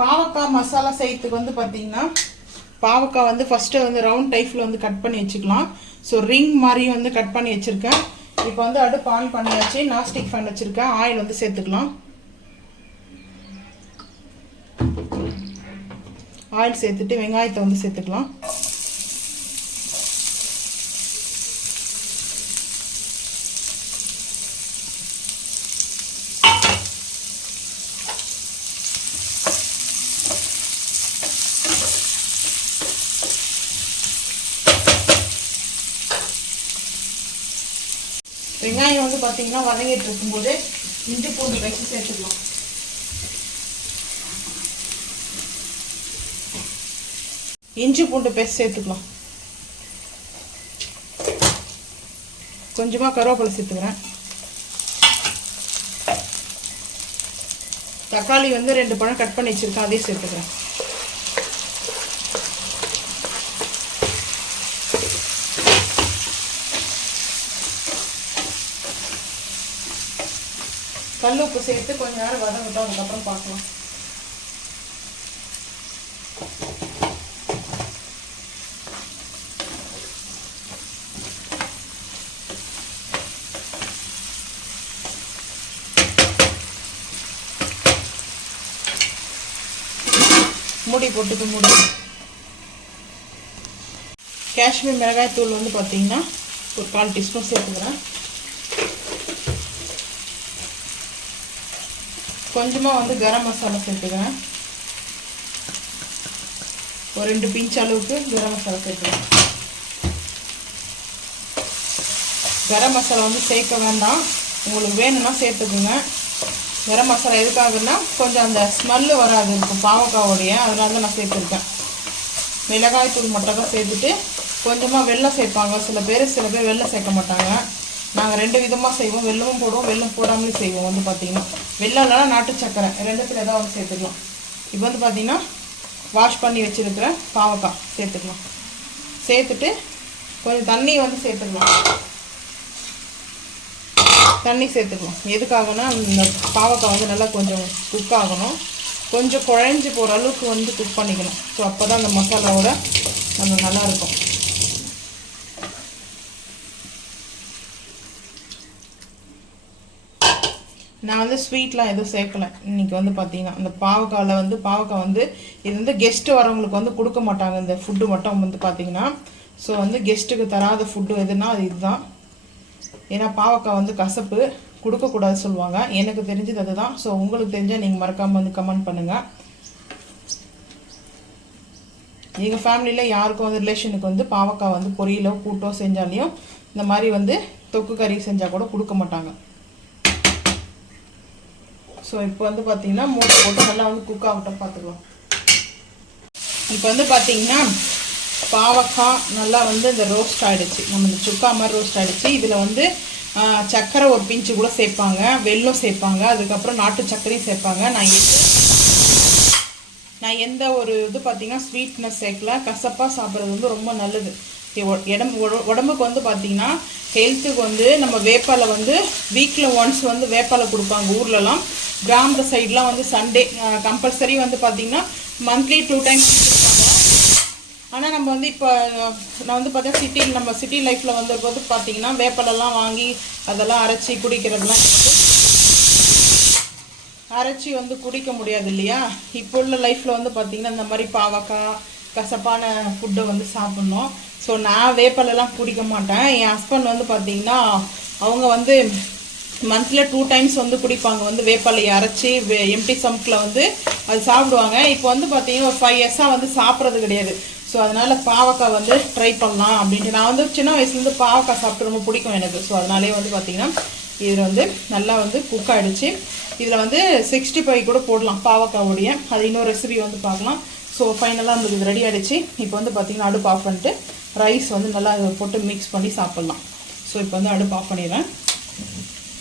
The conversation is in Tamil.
பாவக்காய் மசாலா செய்யறதுக்கு வந்து பார்த்தீங்கன்னா பாவக்காய் வந்து ஃபஸ்ட்டு வந்து ரவுண்ட் டைப்பில் வந்து கட் பண்ணி வச்சுக்கலாம். ஸோ ரிங் மாதிரி வந்து கட் பண்ணி வச்சுருக்கேன். இப்போ வந்து அடுப்பு ஆன் பண்ணியாச்சு. நான்ஸ்டிக் ஃபேன் வச்சுருக்கேன். ஆயில் வந்து சேர்த்துக்கலாம். ஆயில் சேர்த்துட்டு வெங்காயத்தை வந்து சேர்த்துக்கலாம். வெங்காயம் வந்து பார்த்தீங்கன்னா வதங்கிட்டு இருக்கும்போது இஞ்சி பூண்டு பேஸ்ட் சேர்த்துக்கலாம். இஞ்சி பூண்டு பேஸ்ட் சேர்த்துக்கலாம். கொஞ்சமாக கருவேப்பிலை சேர்த்துக்கிறேன். தக்காளி வந்து 2 பழம் கட் பண்ணி வச்சிருக்கேன், அதையும் சேர்த்துக்கிறேன். கல் உப்பு சேர்த்து கொஞ்ச நேரம் வதங்கட்டும், அதுக்கப்புறம் பார்க்கலாம். மூடி போட்டுக்கு மூடி. காஷ்மீர் மிளகாய் தூள் வந்து பார்த்தீங்கன்னா ஒரு 1/4 டீஸ்பூன் சேர்த்துக்கிறேன். கொஞ்சமாக வந்து கரம் மசாலா சேர்த்துக்கிறேன். ஒரு 2 பிஞ்ச் அளவுக்கு கரம் மசாலா சேர்த்துக்கிறேன். கரம் மசாலா வந்து சேர்க்க வேண்டாம், உங்களுக்கு வேணும்னா சேர்த்துக்குங்க. கரம் மசாலா எதுக்காகன்னா கொஞ்சம் அந்த ஸ்மெல்லு வராது இருக்கும் பாவக்காவோடைய, அதனால தான் நான் சேர்த்துருக்கேன். மிளகாய் தூள் மட்டும் தான் சேர்த்துட்டு கொஞ்சமாக வெல்லம் சேர்ப்பாங்க சில பேர் வெல்லம் சேர்க்க மாட்டாங்க. நாங்கள் 2 விதமாக செய்வோம். வெல்லமும் போடுவோம், வெல்லம் போடாமலே செய்வோம். வந்து பார்த்தீங்கன்னா வெல்லம் இல்லைனா நாட்டு சக்கரை, 2த்துல ஏதாவது ஒன்று சேர்த்துக்கலாம். இப்போ வந்து பார்த்தீங்கன்னா வாஷ் பண்ணி வச்சுருக்கிற பாவக்காய் சேர்த்துக்கலாம். சேர்த்துட்டு கொஞ்சம் தண்ணி வந்து சேர்த்துக்கலாம். தண்ணி சேர்த்துக்கலாம். எதுக்காகனா இந்த பாவக்காய் வந்து நல்லா கொஞ்சம் குக் ஆகணும், கொஞ்சம் குழஞ்சி போகிற அளவுக்கு வந்து குக் பண்ணிக்கணும். ஸோ அப்போ தான் அந்த மசாலாவோட நம்ம நல்லாயிருக்கும். நான் வந்து ஸ்வீட்லாம் எதுவும் சேர்க்கலை இன்றைக்கி. வந்து பார்த்தீங்கன்னா அந்த பாவக்காய் வந்து இது வந்து கெஸ்ட்டு வரவங்களுக்கு வந்து கொடுக்க மாட்டாங்க இந்த ஃபுட்டு மட்டும் வந்து பார்த்தீங்கன்னா. ஸோ வந்து கெஸ்ட்டுக்கு தராத ஃபுட்டு எதுனா அது இதுதான். ஏன்னா பாவக்காய் வந்து கசப்பு, கொடுக்கக்கூடாது சொல்லுவாங்க. எனக்கு தெரிஞ்சது அதுதான். ஸோ உங்களுக்கு தெரிஞ்சால் நீங்கள் மறக்காமல் வந்து கமெண்ட் பண்ணுங்கள். எங்கள் ஃபேமிலியில் யாருக்கும் வந்து ரிலேஷனுக்கு வந்து பாவக்காய் வந்து பொரியலோ கூட்டோ செஞ்சாலையும் இந்த மாதிரி வந்து தொக்கு கறி செஞ்சால் கூட கொடுக்க மாட்டாங்க. ஸோ இப்போ வந்து பார்த்தீங்கன்னா மூட்டை போட்டு நல்லா வந்து குக் ஆகட்டும், பார்த்துக்கலாம். இப்போ வந்து பார்த்தீங்கன்னா பாவக்காய் நல்லா வந்து இந்த ரோஸ்ட் ஆகிடுச்சு, நம்ம இந்த சுக்கா மாதிரி ரோஸ்ட் ஆகிடுச்சு. இதில் வந்து சர்க்கரை ஒரு பிஞ்சு கூட சேர்ப்பாங்க, வெல்லம் சேர்ப்பாங்க, அதுக்கப்புறம் நாட்டு சர்க்கரையும் சேர்ப்பாங்க. நான் எந்த ஒரு இது பார்த்தீங்கன்னா ஸ்வீட்னஸ் சேர்க்கல. கசப்பாக சாப்பிட்றது வந்து ரொம்ப நல்லது. உடம்புக்கு வந்து பார்த்தீங்கன்னா ஹெல்த்துக்கு வந்து நம்ம வேப்பாலை வந்து வீக்கில் ஒன்ஸ் வந்து வேப்பாலை கொடுப்பாங்க ஊர்லலாம். கிராம சைட்லாம் வந்து சண்டே கம்பல்சரி வந்து பார்த்தீங்கன்னா மந்த்லி 2 டைம்ஸ் கொடுப்பாங்க. ஆனால் நம்ம வந்து இப்போ நான் வந்து பார்த்தீங்கன்னா நம்ம சிட்டி லைஃப்பில் வந்து பார்த்தீங்கன்னா வேப்பாலெல்லாம் வாங்கி அதெல்லாம் அரைச்சி குடிக்கிறதுலாம் அரைச்சி வந்து குடிக்க முடியாது இல்லையா. இப்போ உள்ள லைஃப்பில் வந்து பார்த்தீங்கன்னா இந்த மாதிரி பாவக்காய் கசப்பான ஃபுட்டை வந்து சாப்பிட்ணும். ஸோ நான் வேப்பலெல்லாம் குடிக்க மாட்டேன். என் ஹஸ்பண்ட் வந்து பார்த்தீங்கன்னா அவங்க வந்து மந்த்ல 2 டைம்ஸ் வந்து குடிப்பாங்க. வந்து வேப்பலையை அரைச்சி எம்டி சம்கில் வந்து அது சாப்பிடுவாங்க. இப்போ வந்து பார்த்தீங்கன்னா ஒரு 5 இயர்ஸாக வந்து சாப்பிட்றது கிடையாது. ஸோ அதனால் பாவக்காய் வந்து ட்ரை பண்ணலாம் அப்படின்ட்டு. நான் வந்து சின்ன வயசுலேருந்து பாவக்காய் சாப்பிட்டு ரொம்ப பிடிக்கும் எனக்கு. ஸோ அதனாலே வந்து பார்த்தீங்கன்னா இதில் வந்து நல்லா வந்து குக் ஆகிடுச்சு. இதில் வந்து 65 கூட போடலாம் பாவக்காவுடைய, அது இன்னொரு ரெசிபி வந்து பார்க்கலாம். ஸோ ஃபைனலாக அந்த இது ரெடி ஆகிடுச்சு. இப்போ வந்து பார்த்திங்கன்னா அடுப்பு ஆஃப் பண்ணிட்டு ரைஸ் வந்து நல்லா போட்டு மிக்ஸ் பண்ணி சாப்பிட்லாம். ஸோ இப்போ வந்து அடுப்பு ஆஃப் பண்ணிடுறேன்.